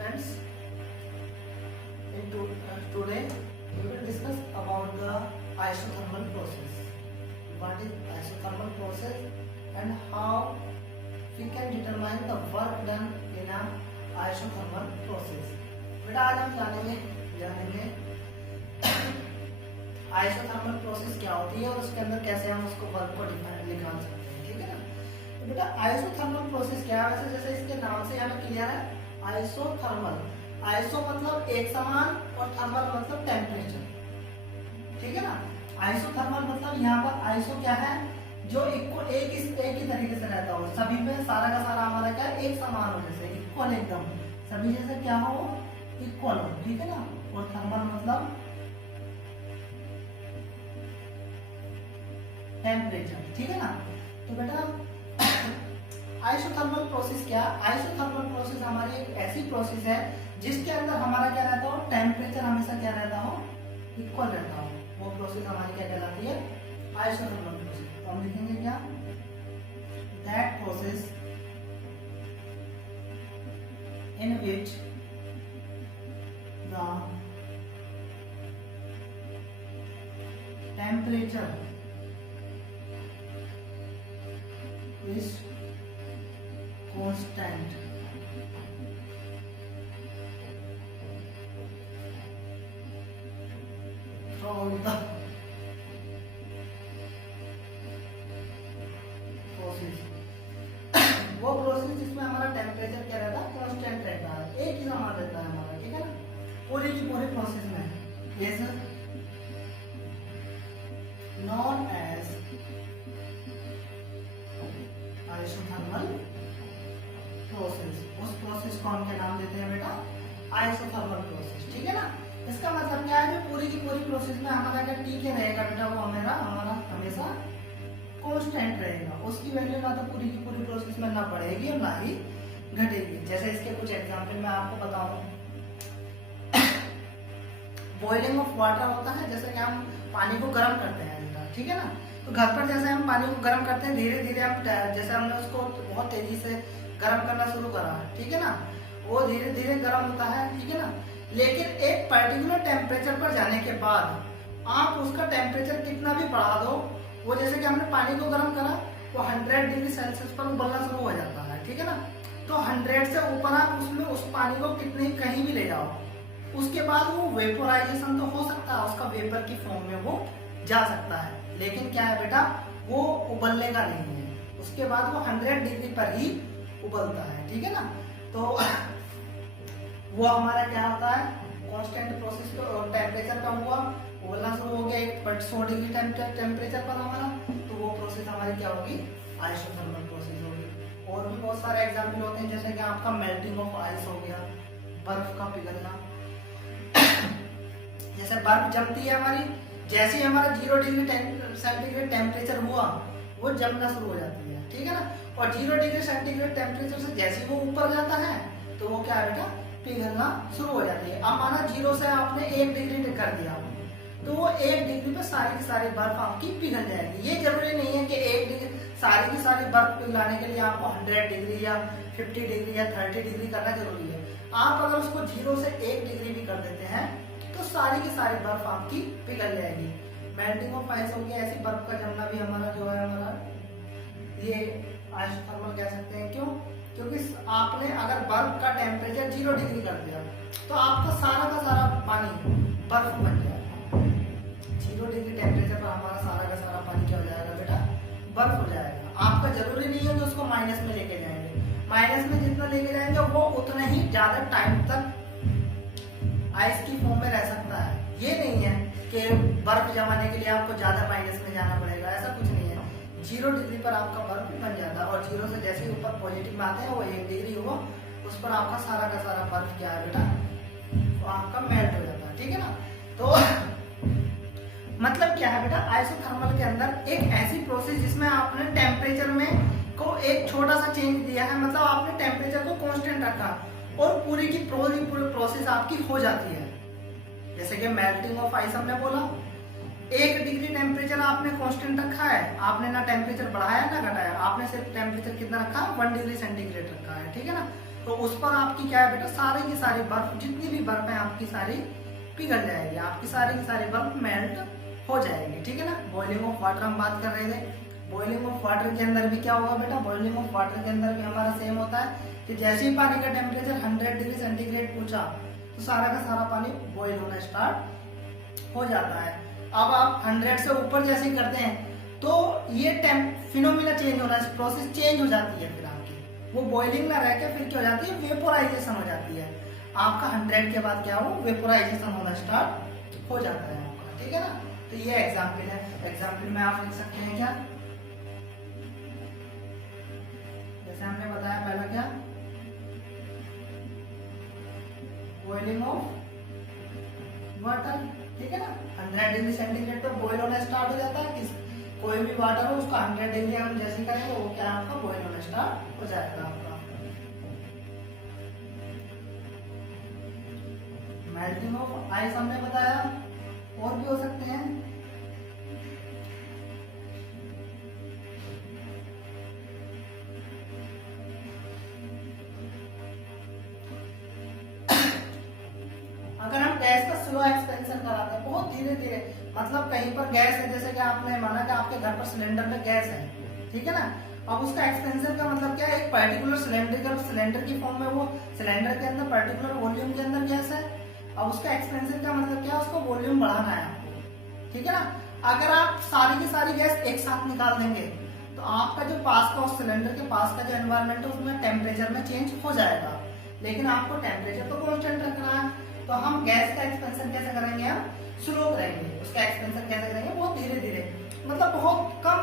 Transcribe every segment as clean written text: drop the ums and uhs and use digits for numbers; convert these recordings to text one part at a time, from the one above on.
friends, today we will discuss about the isothermal process. What is isothermal process and how we can determine the work done in a isothermal process. बेटा आज हम जानेंगे isothermal process क्या होती है और उसके अंदर कैसे हम उसको वर्क को निकाल सकते हैं। ठीक है ना। तो बेटा आइसोथर्मल प्रोसेस क्या है, वैसे जैसे इसके नाम से हमें क्लियर है। आइसोथर्मल, आइसो मतलब एक समान और थर्मल मतलब टेम्परेचर। ठीक है ना। आइसोथर्मल मतलब यहाँ पर आइसो क्या है, जो एक ही तरीके से रहता हो, सभी में सारा का सारा हमारा क्या एक समान हो, जैसे इक्वल, एकदम सभी जैसे क्या हो, इक्वल हो। ठीक है ना। और थर्मल मतलब टेम्परेचर। ठीक है ना। तो बेटा आइसोथर्मल प्रोसेस क्या, आइसोथर्मल प्रोसेस हमारी एक ऐसी प्रोसेस है जिसके अंदर हमारा क्या रहता हो, टेम्परेचर हमेशा क्या रहता हो, इक्वल रहता हो। वो प्रोसेस हमारी क्या कहलाती है, आइसोथर्मल प्रोसेस। तो हम लिखेंगे क्या, that process in which the temperature is constant throughout the process। वो प्रोसेस जिसमें हमारा टेम्परेचर क्या रहता है, कांस्टेंट रहता है, एक ही समान रहता है हमारा। ठीक है ना। पूरी की पूरी प्रोसेस में is known as isothermal process. उस प्रोसेस को हम क्या नाम देते हैं बेटा, आइसोथर्मल प्रोसेस। ठीक है ना। इसका मतलब क्या है, जो पूरी की पूरी प्रोसेस में हमारा क्या टी के रहेगा बेटा, वो हमारा हमेशा कांस्टेंट रहेगा। उसकी वैल्यू ना तो पूरी की पूरी प्रोसेस में ना बढ़ेगी और ना ही घटेगी। जैसे इसके कुछ एग्जांपल मैं आपको बताऊं। बॉइलिंग ऑफ वाटर होता है, जैसे कि हम पानी को गर्म करते हैं बेटा। ठीक है ना। तो घर पर जैसे हम पानी को गर्म करते हैं, धीरे धीरे हम जैसे हमने उसको बहुत तेजी से गर्म करना शुरू करा। ठीक है ना। वो धीरे धीरे गर्म होता है। ठीक है ना। लेकिन एक पर्टिकुलर टेम्परेचर पर जाने के बाद आप उसका टेम्परेचर कितना भी बढ़ा दो, वो जैसे कि हमने पानी को गर्म करा, वो 100 डिग्री सेल्सियस पर उबलना शुरू हो जाता है। ठीक है ना। तो 100 से ऊपर आप उसमें उस पानी को कितने कहीं भी ले जाओ, उसके बाद वो वेपोराइजेशन तो हो सकता है, उसका वेपर की फॉर्म में वो जा सकता है, लेकिन क्या है बेटा, वो उबलने का नहीं है। उसके बाद वो 100 डिग्री पर ही उबलता है। ठीक है ना। तो वो हमारा क्या होता है, कांस्टेंट प्रोसेस टेम्परेचर का हुआ, उबलना शुरू हो गया 100 डिग्री टेम्परेचर पर हमारा, तो वो प्रोसेस हमारी क्या होगी, आइसोथर्मल प्रोसेस होगी। और भी बहुत सारे एग्जाम्पल होते हैं, जैसे कि आपका मेल्टिंग ऑफ आइस हो गया, बर्फ का पिघलना। जैसे बर्फ जमती है हमारी, जैसे ही हमारा 0 डिग्री सेंटीग्रेड टेम्परेचर हुआ, वो जमना शुरू हो जाती है। ठीक है ना। और 0 डिग्री सेंटीग्रेड टेम्परेचर से जैसे वो ऊपर जाता है, तो वो क्या है बेटा, पिघलना शुरू हो जाती है। अब माना 0 से आपने 1 डिग्री कर दिया, तो वो 1 डिग्री पे सारी की सारी बर्फ आपकी पिघल जाएगी। ये जरूरी नहीं है कि 1 डिग्री सारी की सारी बर्फ पिघलाने के लिए आपको 100 डिग्री या 50 डिग्री या 30 डिग्री करना जरूरी है। आप अगर उसको 0 से 1 डिग्री भी कर देते हैं, तो सारी की सारी बर्फ आपकी पिघल जाएगी। मेल्टिंग ऑफ आइस हो गया, ऐसी बर्फ का जमना भी हमारा जो है, हमारा ये आइसोथर्मल कह सकते हैं। क्यों? क्योंकि आपने अगर बर्फ का टेम्परेचर 0 डिग्री कर दिया, तो आपका सारा का सारा पानी बर्फ बन जाएगा। 0 डिग्री टेम्परेचर पर हमारा सारा का सारा पानी क्या हो जाएगा बेटा, बर्फ हो जाएगा। आपका जरूरी नहीं है कि उसको माइनस में लेके जाएंगे, माइनस में जितना लेके जाएंगे वो उतना ही ज्यादा टाइम तक आइस की फॉर्म में रह सकता है। ये नहीं है कि बर्फ जमाने के लिए आपको ज्यादा माइनस में जाना पड़ेगा, ऐसा कुछ नहीं है। 0 डिग्री पर आपका बर्फ बन जाता है, और 0 से जैसे ही ऊपर पॉजिटिव में आते हैं, वो 1 डिग्री हुआ, उस पर आपका सारा का सारा बर्फ क्या है बेटा, तो आपका मेल्ट हो जाता है। ठीक है ना। तो मतलब क्या है बेटा, आइसोथर्मल के अंदर एक ऐसी प्रोसेस जिसमें आपने टेम्परेचर में को एक छोटा सा चेंज दिया है, मतलब आपने टेम्परेचर को कांस्टेंट रखा और पूरी की पूरी प्रोसेस आपकी हो जाती है। जैसे कि मेल्टिंग ऑफ आइस हमने बोला, 1 डिग्री टेम्परेचर आपने कांस्टेंट रखा है, आपने ना टेम्परेचर बढ़ाया ना घटाया, आपने सिर्फ टेम्परेचर कितना रखा, 1 डिग्री सेंटीग्रेड रखा है। ठीक है ना। तो उस पर आपकी क्या है बेटा, सारी की सारी बर्फ, जितनी भी बर्फ है आपकी सारी पिघल जाएगी, आपकी सारी की सारी बर्फ मेल्ट हो जाएगी। ठीक है ना। बॉइलिंग ऑफ वाटर हम बात कर रहे थे। बॉइलिंग ऑफ वाटर के अंदर भी क्या होगा बेटा, बॉइलिंग ऑफ वाटर के अंदर भी हमारा सेम होता है कि जैसे ही पानी का टेम्परेचर 100 डिग्री सेंटीग्रेड पूछा तो सारा का सारा पानी बॉइल होना स्टार्ट हो जाता है। अब आप 100 से ऊपर जैसे ही करते हैं तो ये फिनोमिना चेंज होना, प्रोसेस चेंज हो जाती है। फिर आपकी वो बॉइलिंग ना रह के फिर क्या हो जाती है, वेपोराइजेशन हो जाती है। आपका 100 के बाद क्या हो, वेपोराइजेशन होना स्टार्ट हो जाता है आपका। ठीक है ना। तो ये एग्जाम्पल है। एग्जाम्पल में आप लिख सकते हैं क्या, जैसे हमने बताया पहला क्या, बॉइलिंग ऑफ वाटर। ठीक है ना। 100 डिग्री सेंटीग्रेड पर बॉइल होना स्टार्ट हो जाता है। कोई भी वाटर हो उसका 100 डिग्री हम जैसे करेंगे वो क्या आपका बॉइल होना स्टार्ट हो जाएगा आपका। मेल्टिंग ऑफ आइस हमने बताया, और भी हो सकते हैं। अगर हम गैस का स्लो एक्सपेंशन कराते हैं बहुत धीरे धीरे, मतलब कहीं पर गैस है, जैसे कि आपने माना कि आपके घर पर सिलेंडर में गैस है, ठीक है ना। अब उसका एक्सपेंशन का मतलब क्या है, एक पर्टिकुलर सिलेंडर की फॉर्म में वो सिलेंडर के अंदर पर्टिकुलर वॉल्यूम के अंदर गैस है। अब उसका एक्सपेंशन का मतलब क्या है, उसका वॉल्यूम बढ़ाना है आपको। ठीक है ना। अगर आप सारी की सारी गैस एक साथ निकाल देंगे तो आपका जो पास का, उस सिलेंडर के पास का जो एनवायरमेंट है उसमें टेम्परेचर में चेंज हो जाएगा, लेकिन आपको टेम्परेचर तो कांस्टेंट रखना है। तो हम गैस का एक्सपेंशन कैसे करेंगे, हम स्लो करेंगे। उसका एक्सपेंशन कैसे करेंगे, बहुत धीरे धीरे, मतलब बहुत कम,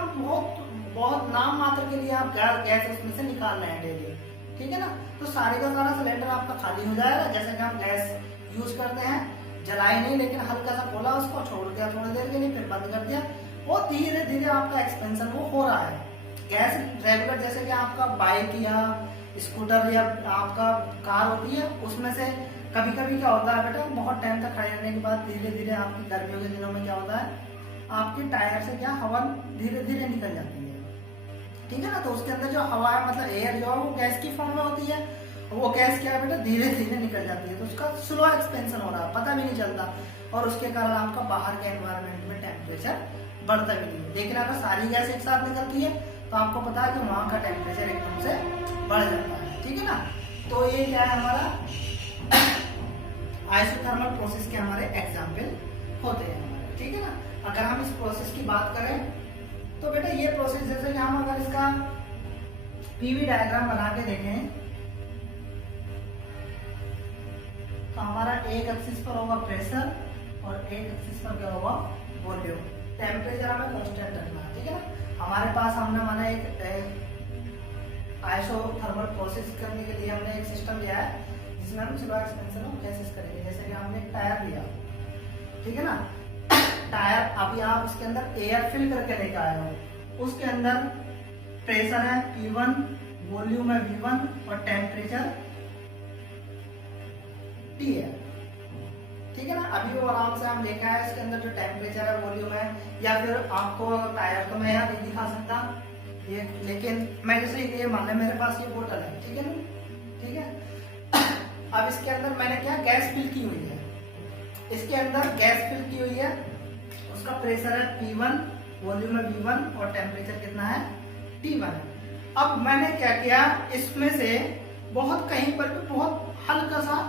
बहुत नाम मात्र के लिए आप गैस उसमें से निकाल रहे हैं डेली। ठीक है ना। तो सारे का सारा सिलेंडर आपका खाली हो जाएगा। जैसे कि हम गैस यूज करते हैं, जलाए नहीं लेकिन हल्का सा खोला, उसको छोड़ दिया थोड़ी देर के लिए, फिर बंद कर दिया, वो धीरे धीरे आपका एक्सपेंशन वो हो रहा है। गैस रेगुलर जैसे कि आपका बाइक या स्कूटर या आपका कार होती है, उसमें से कभी कभी क्या होता है बेटा, बहुत टाइम तक खड़े रहने के बाद धीरे धीरे आपकी गर्मियों के दिनों में क्या होता है, आपके टायर से क्या हवा धीरे धीरे निकल जाती है। ठीक है ना। तो उसके अंदर जो हवा है, मतलब एयर जो है वो गैस की फॉर्म में होती है, वो गैस क्या है बेटा, धीरे धीरे निकल जाती है। तो उसका स्लो एक्सपेंशन हो रहा है, पता भी नहीं चलता, और उसके कारण आपका बाहर के एनवायरमेंट में टेम्परेचर बढ़ता भी नहीं है। लेकिन अगर सारी गैस एक साथ निकलती है तो आपको पता है कि वहां का टेम्परेचर एकदम से बढ़ जाता है। ठीक है ना। तो ये क्या है, हमारा आइसोथर्मल प्रोसेस के हमारे एग्जाम्पल होते हैं हमारे। ठीक है ना। अगर हम इस प्रोसेस की बात करें तो बेटा ये प्रोसेस, जैसे कि हम अगर इसका पीवी डायग्राम बना के देखें तो हमारा एक एक्सिस पर होगा प्रेशर और एक एक्सिस पर क्या होगा, वॉल्यूम। टेम्परेचर हमें कांस्टेंट रखना है। ठीक है ना। हमारे पास हमने माना एक आइसोथर्मल प्रोसेस करने के लिए हमने एक सिस्टम लिया है जिसमें हम स्लो एक्सपेंशन ऑफ गैसेस करेंगे। जैसे कि हमने एक टायर लिया, ठीक है ना। टायर, अभी आप इसके अंदर एयर फिल करके लेकर आए हो, उसके अंदर प्रेशर है P1, वॉल्यूम है V1 और टेम्परेचर T है। ठीक है ना। अभी वो आराम से हम लेकर आए, इसके अंदर जो टेम्परेचर है, वॉल्यूम है, या फिर आपको टायर तो मैं यहाँ नहीं दिखा सकता ये, लेकिन मैं जैसे ये मान लें मेरे पास ये बोतल है, ठीक है ना। ठीक है। अब इसके अंदर मैंने क्या गैस फिल की हुई है, इसके अंदर गैस फिल की हुई है, उसका प्रेशर है P1, वॉल्यूम है V1 और टेम्परेचर कितना है, T1। अब मैंने क्या किया, इसमें से बहुत कहीं पर भी बहुत हल्का सा,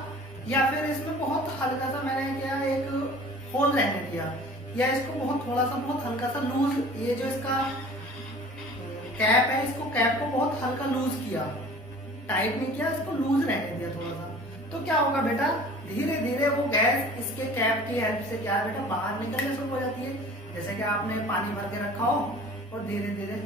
या फिर इसमें बहुत हल्का सा मैंने क्या एक होल रहने दिया, या इसको बहुत थोड़ा सा बहुत हल्का सा लूज, ये जो इसका कैप है, इसको कैप को बहुत हल्का लूज किया, टाइट नहीं किया, इसको लूज रहने दिया थोड़ा सा। तो क्या होगा बेटा, धीरे धीरे वो गैस इसके कैप की हेल्प से क्या है बेटा, बाहर निकलने शुरू हो जाती है। जैसे कि आपने पानी भर के रखा हो और धीरे धीरे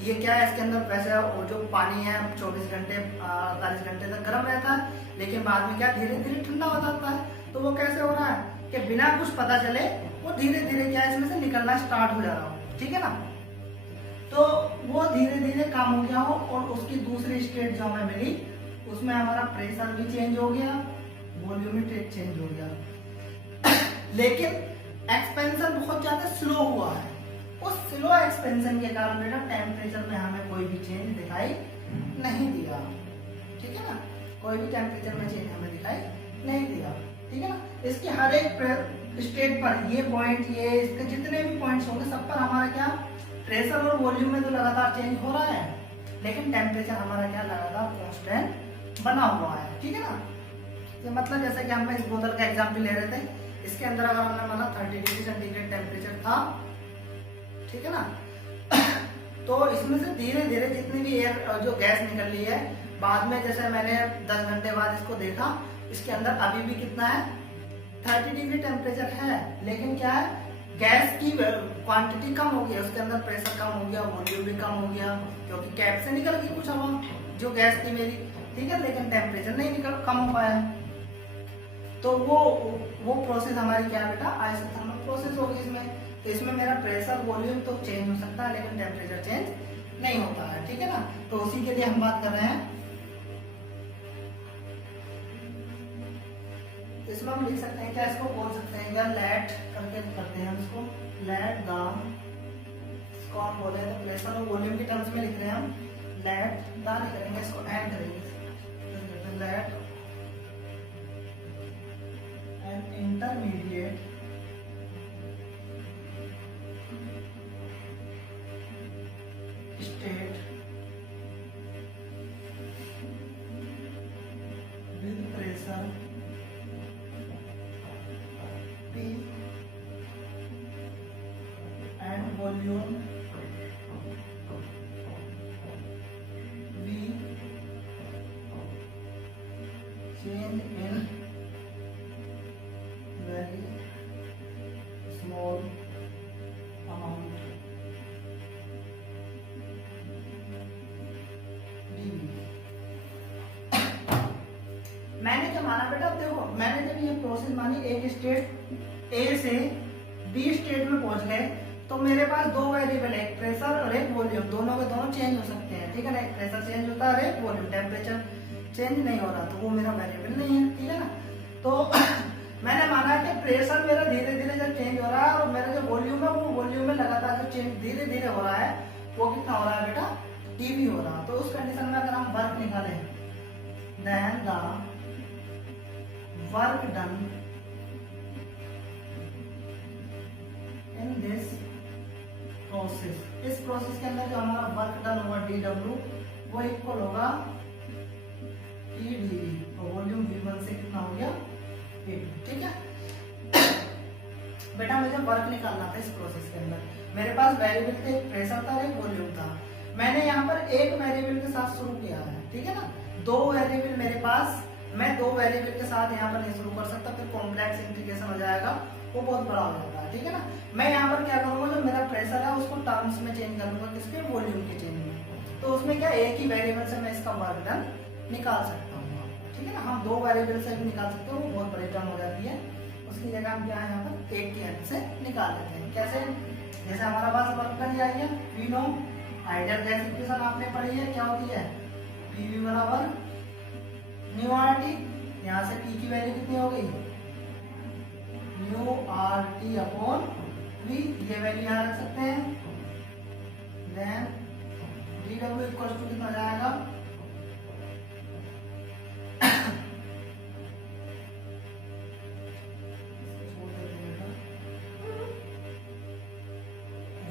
ये क्या है, इसके अंदर प्रेशर, वो जो पानी है 24 घंटे 48 घंटे तक गर्म रहता है, लेकिन बाद में क्या धीरे धीरे ठंडा हो जाता है। तो वो कैसे हो रहा है कि बिना कुछ पता चले वो धीरे धीरे क्या इसमें से निकलना स्टार्ट हो जा रहा हो। ठीक है ना। तो वो धीरे धीरे काम हो गया हो और उसकी दूसरी स्टेट जो हमें मिली उसमें हमारा प्रेशर भी चेंज हो गया, वॉल्यूम भी चेंज हो गया, लेकिन एक्सपेंशन बहुत ज्यादा स्लो हुआ है। उस स्लो एक्सपेंशन के कारण बेटा टेम्परेचर में हमें कोई भी चेंज दिखाई नहीं दिया। ठीक है ना, कोई भी टेम्परेचर में चेंज हमें दिखाई नहीं दिया, ठीक है ना। इसके हर एक स्टेट पर ये पॉइंट, ये इसके जितने भी पॉइंट्स होंगे सब पर हमारा क्या प्रेशर और वॉल्यूम में तो लगातार चेंज हो रहा है, लेकिन टेम्परेचर हमारा क्या लगातार कांस्टेंट बना हुआ है, ठीक है ना। तो मतलब जैसे कि हम इस बोतल का एग्जांपल ले रहे थे, इसके अंदर अगर हमने माना 30 डिग्री सेंटीग्रेड टेम्परेचर था, ठीक है ना, तो इसमें से धीरे धीरे जितनी भी एयर जो गैस निकल रही है, बाद में जैसे मैंने 10 घंटे बाद इसको देखा, इसके अंदर अभी भी कितना है 30 डिग्री टेम्परेचर है, लेकिन क्या है गैस की क्वांटिटी कम हो गई, उसके अंदर प्रेशर कम हो गया, वॉल्यूम भी कम हो गया, क्योंकि कैप से निकल गई कुछ हवा जो गैस थी मेरी, ठीक है, लेकिन टेम्परेचर नहीं निकल कम हो पाया। तो वो प्रोसेस हमारी क्या बेटा आइसोथर्मल प्रोसेस होगी इसमें। तो इसमें मेरा प्रेशर वॉल्यूम तो चेंज हो सकता है, लेकिन टेम्परेचर चेंज नहीं होता है, ठीक है ना। तो उसी के लिए हम बात कर रहे हैं। इसमें हम लिख सकते हैं क्या, इसको बोल सकते हैं क्या, लेट करके करते हैं इसको, लेट द, इसको हम बोले तो प्रेशर और वॉल्यूम के टर्म्स में लिख रहे हैं हम, लेट द नहीं करेंगे, इसको एंड करेंगे, let an intermediate state with pressure P and volume V change in very small amount dV। मैंने क्या माना बेटा, देखो मैंने जब ये प्रोसेस मानी, एक स्टेट ए से बी स्टेट में पहुंच गए, तो मेरे पास दो वेरिएबल है, एक प्रेशर और एक वॉल्यूम, दोनों के दोनों चेंज हो सकते हैं, ठीक है ना। एक प्रेशर चेंज होता है और एक वॉल्यूम, टेम्परेचर चेंज नहीं हो रहा, तो वो मेरा वेरिएबल नहीं है, ठीक है ना। तो मैंने माना कि प्रेशर मेरा धीरे धीरे जब चेंज हो रहा है, और मेरा जो वॉल्यूम है वो वॉल्यूम में लगातार जो चेंज धीरे धीरे हो रहा है, वो कितना हो रहा है बेटा डीवी हो रहा है। तो उस कंडीशन में अगर हम वर्क निकालें, then the work done in this process, इस प्रोसेस के अंदर जो हमारा वर्क डन होगा dW, वो इक्वल होगा TdV, और वॉल्यूम V1 से कितना हो गया V2, ठीक है। बेटा मुझे वर्क निकालना था इस प्रोसेस के अंदर, मेरे पास वेरिएबल थे, एक प्रेशर था, एक वॉल्यूम था। मैंने यहाँ पर एक वेरिएबल के साथ शुरू किया है, ठीक है ना। दो वेरिएबल मेरे पास, मैं दो वेरिएबल के साथ यहाँ पर नहीं शुरू कर सकता, फिर कॉम्प्लेक्स इंटीग्रेशन हो जाएगा, वो बहुत बड़ा हो जाता है, ठीक है ना। मैं यहाँ पर क्या करूंगा, जो मेरा प्रेशर है उसको टर्म्स में चेंज कर दूंगा, किसके वॉल्यूम के चेंज में। तो उसमें क्या एक ही वेरिएबल से मैं इसका वर्क डन निकाल सकता हूँ, ठीक है ना। हम दो वेरिएबल से भी निकाल सकते हो, वो बहुत बड़ी टर्म हो जाती है, उसकी जगह हम क्या है यहाँ पर एक की हेल्प से निकाल लेते हैं। कैसे, जैसे हमारा पास वर्क डन आ गया, we know ideal gas equation आपने पढ़ी है, क्या होती है PV बराबर न्यू RT, यहाँ से P की वैल्यू कितनी हो गई न्यू RT अपॉन V, ये वैल्यू यहाँ रख सकते हैं। देन dW इक्वल टू कितना जाएगा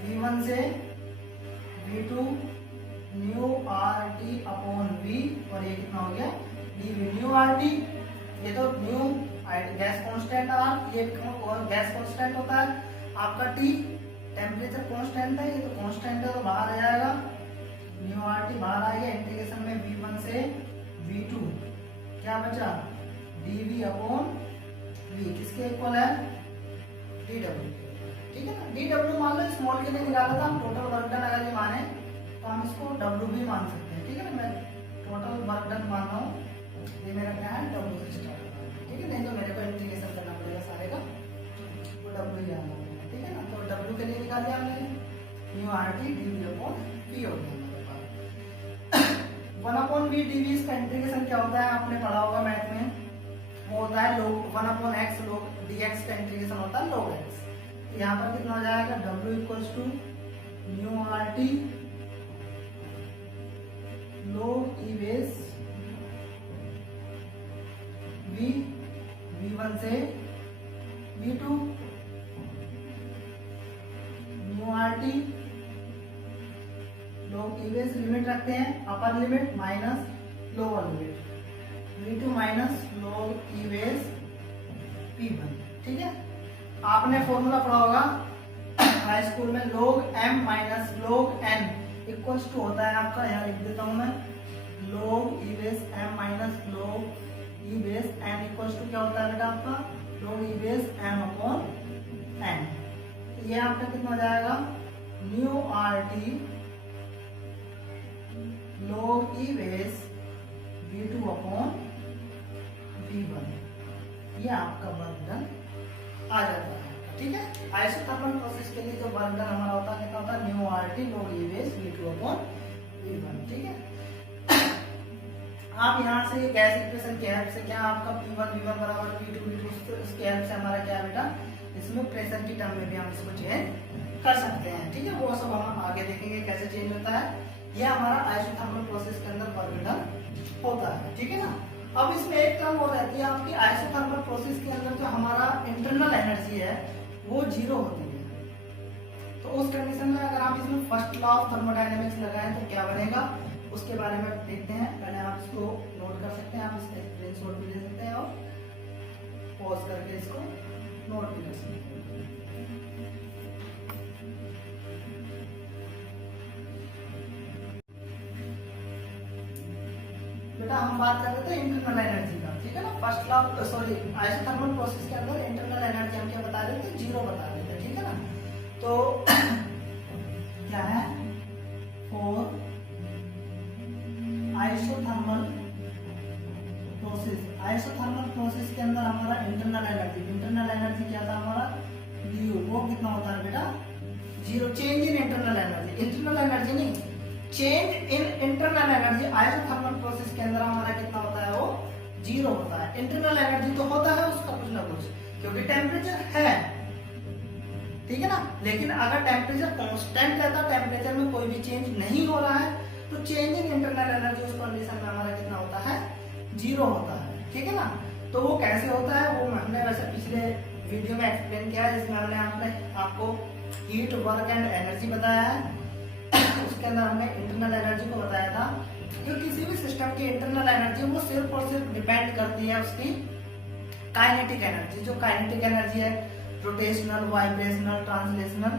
V1 से V2 nu RT upon V, और ये कितना हो गया dV। न्यू RT ये तो न्यू गैस कांस्टेंट R, ये गैस कांस्टेंट होता है, आपका T टेम्परेचर कांस्टेंट है, ये तो कांस्टेंट है, तो बाहर आ जाएगा न्यू RT, बाहर आ गया। इंटीग्रेशन में V1 से V2 क्या बचा dV अपॉन V, किसके इक्वल है dW, ठीक है ना। dW मान लो स्मॉल के लिए निकाला था हम, टोटल वर्क डन अगर ये माने तो हम इसको W भी मान सकते हैं, ठीक है ना। मैं टोटल वर्क डन मान रहा हूँ, ये मेरा क्या है W से स्टार्ट होता है, ठीक है। नहीं तो मेरे को इंटीग्रेशन करना पड़ेगा सारे का, वो W ही आना पड़ेगा, ठीक है ना। तो W के लिए निकाल दिया हमने, new RT dV upon V हो गया हमारे पास। 1 अपॉन V dV, इसका इंटीग्रेशन क्या होता है आपने पढ़ा होगा मैथ में, वो होता है log 1 upon x, log dx का इंटीग्रेशन होता है log x। यहाँ पर कितना हो जाएगा W equals to nu RT log E base V1 से V2, nu RT log E base limit रखते हैं, upper limit minus lower limit, V2 minus log E base P1। ठीक है, आपने फॉर्मूला पढ़ा होगा हाई स्कूल में, log m minus log n equals to होता है आपका, यहाँ लिख देता हूं मैं, log E base m minus log E base n equals to क्या होता है बेटा आपका, log E base m upon n। तो ये आपका कितना हो जाएगा, nu RT log E base V2 upon V1, ये आपका वर्क डन आ जाता है। ठीक है, आइसोथर्मल प्रोसेस के लिए जो वर्क डन हमारा होता है क्या होता है, new RT log E base V2 upon V1। ठीक है, आप यहाँ से गैस इक्वेशन के हेल्प से क्या आपका P1 V1 बराबर P2 V2, इसके हेल्प से हमारा क्या बेटा, इसमें प्रेशर की टर्म में भी हम इसको चेंज कर सकते हैं। ठीक है, वो सब हम आगे देखेंगे कैसे चेंज होता है। ये हमारा आइसोथर्मल प्रोसेस के अंदर वर्क डन होता है। ठीक है ना, अब इसमें एक टर्म हो जाती है आपकी आइसोथर्मल प्रोसेस के अंदर, जो हमारा इंटरनल एनर्जी है वो जीरो होती है। तो उस कंडीशन में अगर आप इसमें फर्स्ट लॉ ऑफ थर्मोडायनेमिक्स लगाएं तो क्या बनेगा, उसके बारे में देखते हैं। पहले आप इसको नोट कर सकते हैं, आप इसका स्क्रीनशॉट भी ले सकते हैं और पॉज करके इसको नोट भी कर सकते हैं। बेटा हम बात कर रहे थे इंटरनल एनर्जी का। ठीक है ना, फर्स्ट लॉ आइसोथर्मल प्रोसेस के अंदर इंटरनल एनर्जी हम क्या बता रहे थे, जीरो बता रहे थे। ठीक है ना, तो क्या है, फॉर आइसोथर्मल प्रोसेस के अंदर हमारा इंटरनल एनर्जी क्या था हमारा, du, वो कितना होता है बेटा, zero. Change in internal energy नहीं, change in internal energy isothermal process के अंदर हमारा कितना होता है, वो जीरो होता है। इंटरनल एनर्जी तो होता है उसका कुछ ना कुछ, क्योंकि टेम्परेचर है। ठीक है ना, लेकिन अगर टेम्परेचर कांस्टेंट रहता, टेम्परेचर में कोई भी चेंज नहीं हो रहा है, तो चेंज इन इंटरनल एनर्जी उस कंडीशन में हमारा कितना होता है, जीरो होता है। ठीक है ना, तो वो कैसे होता है वो हमने वैसे पिछले वीडियो में एक्सप्लेन किया है, जिसमें हमने आपको हीट, वर्क एंड एनर्जी बताया है। उसके अंदर हमने इंटरनल एनर्जी को बताया था कि किसी भी सिस्टम की इंटरनल एनर्जी वो सिर्फ और सिर्फ डिपेंड करती है उसकी काइनेटिक एनर्जी। जो काइनेटिक एनर्जी है, रोटेशनल, वाइब्रेशनल, ट्रांसलेशनल,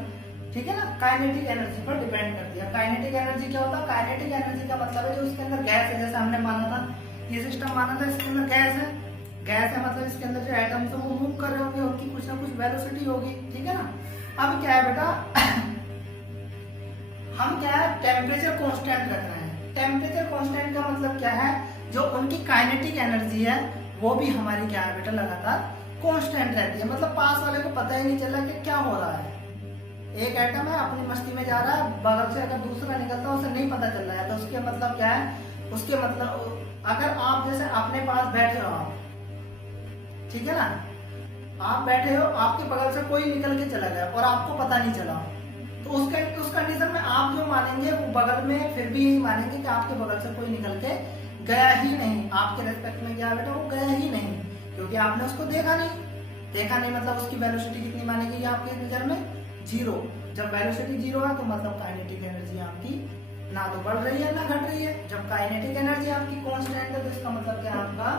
ठीक है ना, काइनेटिक एनर्जी पर डिपेंड करती है। काइनेटिक एनर्जी क्या होता है, काइनेटिक एनर्जी का मतलब है जो इसके अंदर गैस है, जैसे हमने माना था, ये सिस्टम माना था, इसके अंदर गैस है। गैस है मतलब इसके अंदर जो एटम्स है वो मूव कर रहे होंगे, उनकी कुछ ना कुछ वेलोसिटी होगी। ठीक है ना, अब क्या है बेटा, हम क्या है, टेम्परेचर कांस्टेंट रख रहे हैं। टेम्परेचर कांस्टेंट का मतलब क्या है, जो उनकी काइनेटिक एनर्जी है वो भी हमारी क्या है बेटा, लगातार कांस्टेंट रहती है। मतलब पास वाले को पता ही नहीं चला कि क्या हो रहा है। एक एटम है अपनी मस्ती में जा रहा है, बगल से अगर दूसरा निकलता है उसे नहीं पता चल रहा है, तो उसके मतलब क्या है, उसके मतलब अगर आप जैसे अपने पास बैठे हो आप, ठीक है ना, आप बैठे हो, आपके बगल से कोई निकल के चला गया और आपको पता नहीं चला, तो उस कंडीशन में आप जो मानेंगे वो बगल में फिर भी यही मानेंगे कि आपके बगल से कोई निकल के गया ही नहीं। आपके रेस्पेक्ट में क्या बेटा, वो गया ही नहीं, क्योंकि आपने उसको देखा नहीं मतलब उसकी वेलोसिटी कितनी मानेगी आपके नजर में, जीरो। जब वेलोसिटी जीरो है तो मतलब काइनेटिक एनर्जी आपकी ना तो बढ़ रही है ना घट रही है। जब काइनेटिक एनर्जी आपकी कांस्टेंट है तो इसका मतलब क्या, आपका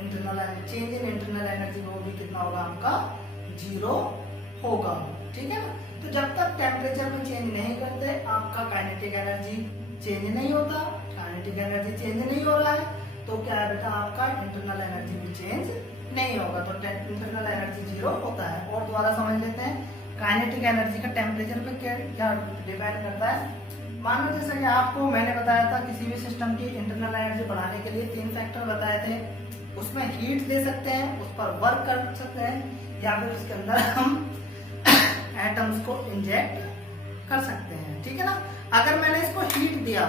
internal change in internal energy वो भी कितना होगा, आपका जीरो होगा। ठीक है ना, तो जब तक टेम्परेचर में चेंज नहीं करते आपका काइनेटिक एनर्जी चेंज नहीं होता, काइनेटिक एनर्जी चेंज नहीं हो रहा है, तो क्या है बेटा, आपका इंटरनल एनर्जी भी चेंज नहीं होगा, तो इंटरनल एनर्जी जीरो होता है। और दोबारा समझ लेते हैं, काइनेटिक एनर्जी का टेम्परेचर पे क्या डिपेंड करता है। मानो जैसे कि आपको मैंने बताया था, किसी भी सिस्टम की इंटरनल एनर्जी बढ़ाने के लिए 3 फैक्टर बताए थे। उसमें हीट दे सकते हैं, उस पर वर्क कर सकते हैं, या फिर उसके अंदर हम एटम्स को इंजेक्ट कर सकते हैं। ठीक है ना, अगर मैंने इसको हीट दिया,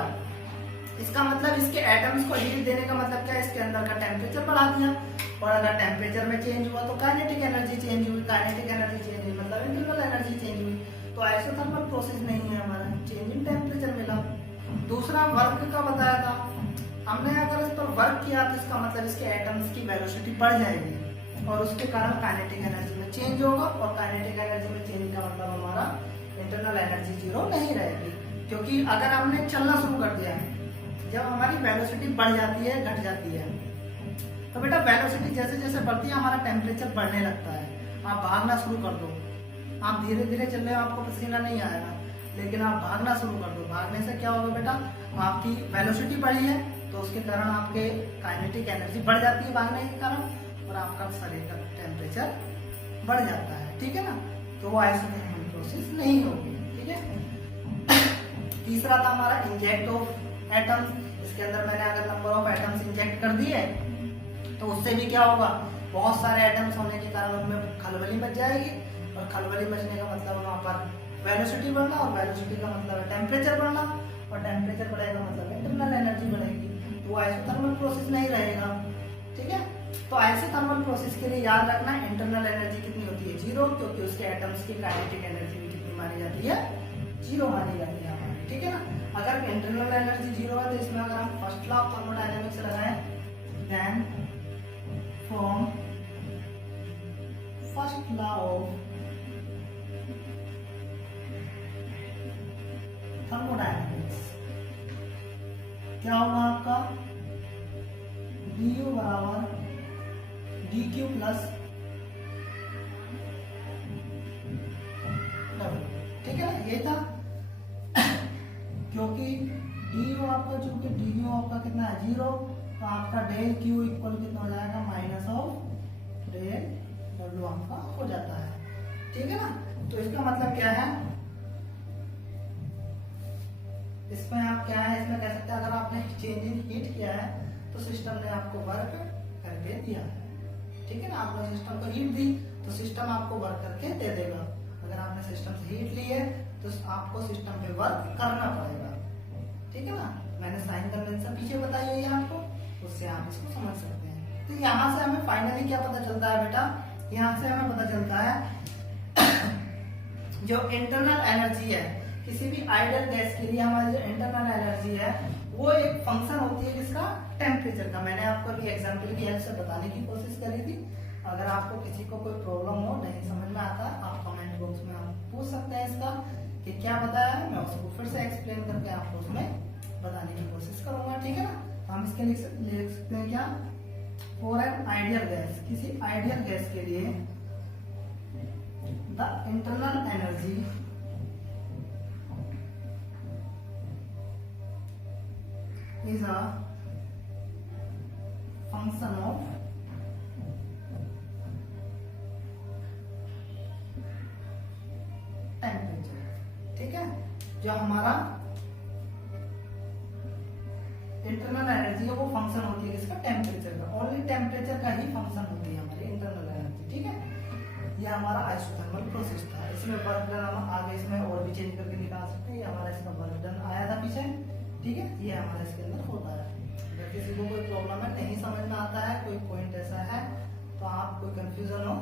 इसका मतलब इसके एटम्स को हीट देने का मतलब क्या है, इसके अंदर का टेम्परेचर बढ़ा दिया, और अगर टेम्परेचर में चेंज हुआ तो काइनेटिक एनर्जी चेंज हुई, काइनेटिक एनर्जी चेंज हुई मतलब इंटरनल एनर्जी चेंज हुई। तो आइसोथर्मल प्रोसेस नहीं है हमारा, चेंज इन टेम्परेचर मिला। दूसरा वर्क का बताया था हमने अगर इस पर वर्क किया तो इसका मतलब इसके एटम्स की वेलोसिटी बढ़ जाएगी और उसके कारण काइनेटिक एनर्जी में चेंज होगा, और काइनेटिक एनर्जी में चेंज का मतलब हमारा इंटरनल एनर्जी जीरो नहीं रहेगी। क्योंकि अगर हमने चलना शुरू कर दिया है, जब हमारी वेलोसिटी बढ़ जाती है, घट जाती है, तो बेटा वेलोसिटी जैसे जैसे बढ़ती है हमारा टेम्परेचर बढ़ने लगता है। आप भागना शुरू कर दो, आप धीरे धीरे चल रहे हो, आपको पसीना नहीं आएगा, लेकिन आप भागना शुरू कर दो, भागने से क्या होगा बेटा, आपकी वेलोसिटी बढ़ी है तो उसके कारण आपके काइनेटिक एनर्जी बढ़ जाती है भागने के कारण, और आपका शरीर का टेम्परेचर बढ़ जाता है, ठीक है ना। तो वो आइसोथर्मल प्रोसेस नहीं होगी, ठीक है। तीसरा था हमारा इंजेक्ट ऑफ एटम्स। इसके अंदर मैंने अगर नंबर ऑफ एटम्स इंजेक्ट कर दिए तो उससे भी क्या होगा, बहुत सारे एटम्स होने के कारण उनमें खलबली मच जाएगी, और खलबली मचने का मतलब वहाँ पर वेलोसिटी बढ़ना, और वेलोसिटी का मतलब है टेम्परेचर बढ़ना, और टेम्परेचर बढ़ेगा मतलब इंटरनल एनर्जी बढ़ेगी, तो आइसोथर्मल प्रोसेस नहीं रहेगा, ठीक है। तो आइसोथर्मल प्रोसेस के लिए याद रखना इंटरनल एनर्जी कितनी होती है, जीरो, क्योंकि उसके एटम्स की काइनेटिक एनर्जी भी कितनी मानी जाती है, जीरो मानी जाती है हमारी, ठीक है ना। अगर इंटरनल एनर्जी जीरो है तो इसमें अगर हम फर्स्ट लॉ ऑफ थर्मोडायनेमिक्स लगाएं, then from first law of thermodynamics क्या होगा आपका, du बराबर dq प्लस w, ठीक है ना, ये था। क्योंकि du आपका, चूंकि du आपका कितना है, जीरो, तो आपका डेल q इक्वल कितना हो जाएगा, माइनस ऑफ डेल w आपका हो जाता है, ठीक है ना। तो इसका मतलब क्या है, इसमें आप क्या है, इसमें कह सकते हैं अगर आपने चेंज इन हीट किया है तो सिस्टम ने आपको वर्क करके दिया है, ठीक है ना। आपने सिस्टम को हीट दी तो सिस्टम आपको वर्क करके दे देगा। अगर आपने सिस्टम से हीट ली है तो आपको सिस्टम पे वर्क करना पड़ेगा, ठीक है ना। मैंने साइन कन्वेंशन पीछे बताई हुई है आपको, उससे आप इसको समझ सकते हैं। तो यहाँ से हमें फाइनली क्या पता चलता है बेटा, यहाँ से हमें पता चलता है जो इंटरनल एनर्जी है किसी भी आइडियल गैस के लिए, हमारी जो इंटरनल एनर्जी है वो एक फंक्शन होती है किसका, टेम्परेचर का। मैंने आपको भी एग्जांपल की हेल्प से बताने की कोशिश करी थी। अगर आपको किसी को कोई प्रॉब्लम हो, नहीं समझ में आता, आप कमेंट बॉक्स में आप पूछ सकते हैं इसका कि क्या बताया है, मैं उसको फिर से एक्सप्लेन करके आपको उसमें बताने की कोशिश करूंगा, ठीक है ना। तो हम इसके लिख सकते हैं क्या, फॉर एन आइडियल गैस, किसी आइडियल गैस के लिए the internal energy is a function of temperature, ठीक है। जो हमारा इंटरनल एनर्जी है वो फंक्शन होती है किसका, टेम्परेचर का, ओनली टेम्परेचर का ही फंक्शन होती है हमारी इंटरनल एनर्जी, ठीक है। ये हमारा आइसोथर्मल प्रोसेस था। इसमें वर्क डन हम आगे इसमें और भी चेंज करके निकाल सकते हैं। ये हमारा इसका वर्क डन आया था पीछे, ठीक है, ये हमारे इसके अंदर होता है। अगर किसी को कोई प्रॉब्लम है, नहीं समझ में आता है, कोई पॉइंट ऐसा है तो आप कोई कंफ्यूजन हो